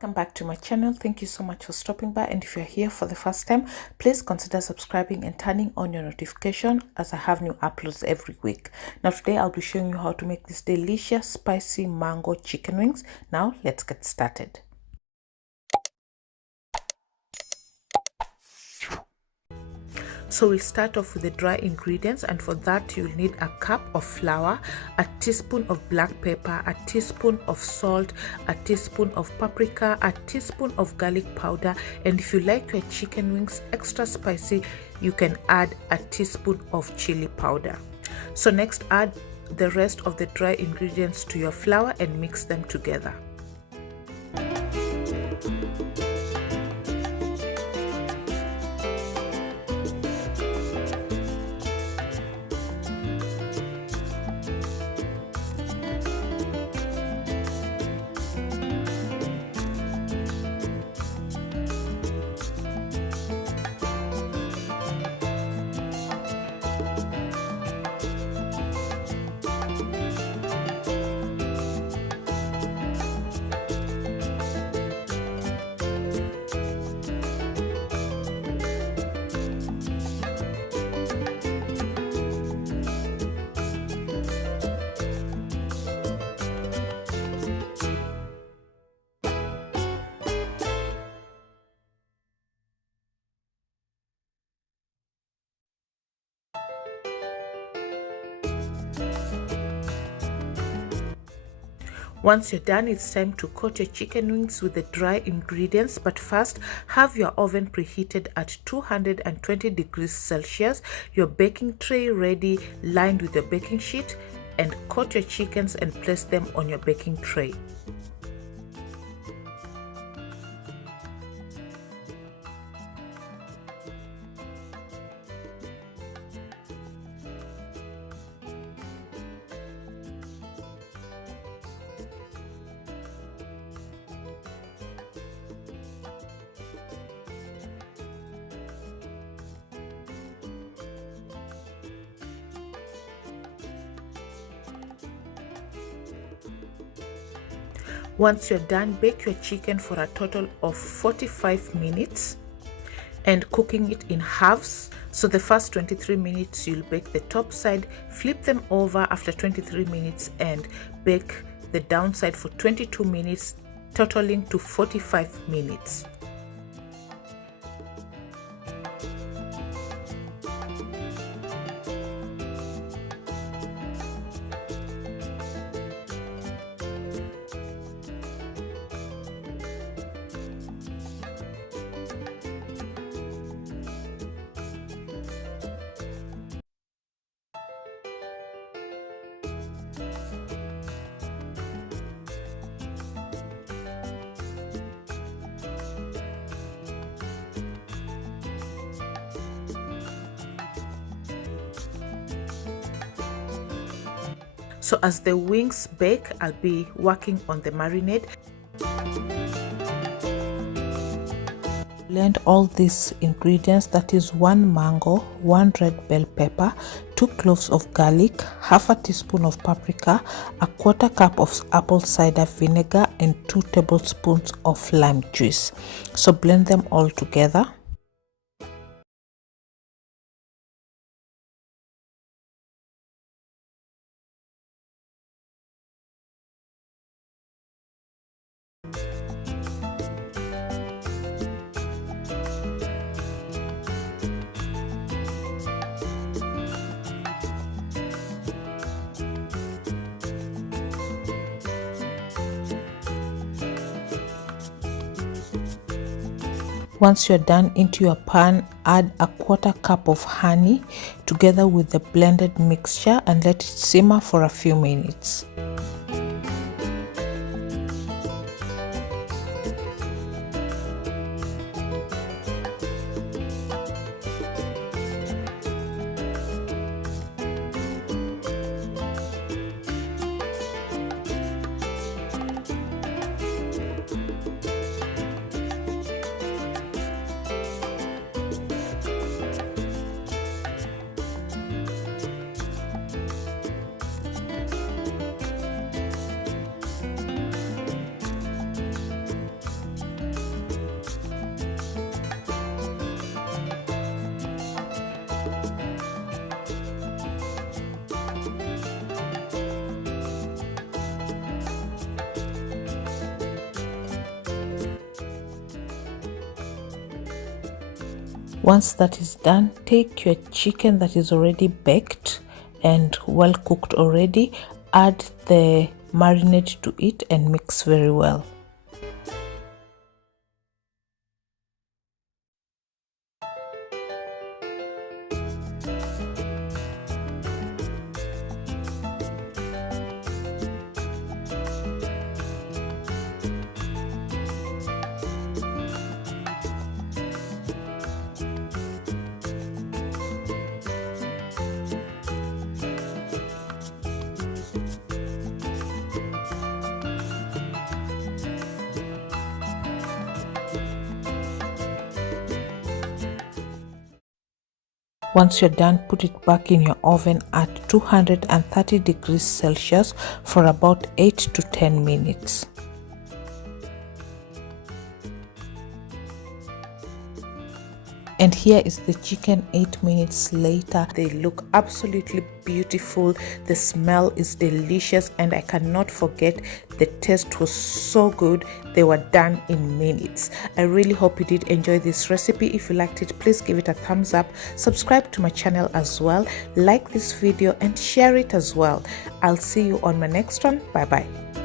Welcome back to my channel. Thank you so much for stopping by, and if you're here for the first time, please consider subscribing and turning on your notification as I have new uploads every week. Now today I'll be showing you how to make this delicious spicy mango chicken wings. Now let's get started. So we'll start off with the dry ingredients, and for that you'll need a cup of flour, a teaspoon of black pepper, a teaspoon of salt, a teaspoon of paprika, a teaspoon of garlic powder, and if you like your chicken wings extra spicy, you can add a teaspoon of chili powder. So next, add the rest of the dry ingredients to your flour and mix them together. Once you're done, it's time to coat your chicken wings with the dry ingredients, but first have your oven preheated at 220 degrees Celsius, your baking tray ready lined with your baking sheet, and coat your chickens and place them on your baking tray. Once you're done, bake your chicken for a total of 45 minutes and cooking it in halves. So the first 23 minutes you'll bake the top side, flip them over after 23 minutes and bake the downside for 22 minutes, totaling to 45 minutes. So as the wings bake, I'll be working on the marinade. Blend all these ingredients, that is 1 mango, 1 red bell pepper, 2 cloves of garlic, half a teaspoon of paprika, a quarter cup of apple cider vinegar, and 2 tablespoons of lime juice. So blend them all together. Once you're done, into your pan add a quarter cup of honey together with the blended mixture and let it simmer for a few minutes. Once that is done, take your chicken that is already baked and well cooked already, add the marinade to it and mix very well. Once you're done, put it back in your oven at 230 degrees Celsius for about 8 to 10 minutes. And here is the chicken 8 minutes later. They look absolutely beautiful. The smell is delicious, and I cannot forget the taste was so good. They were done in minutes. I really hope you did enjoy this recipe. If you liked it, please give it a thumbs up. Subscribe to my channel as well. Like this video and share it as well. I'll see you on my next one. Bye bye.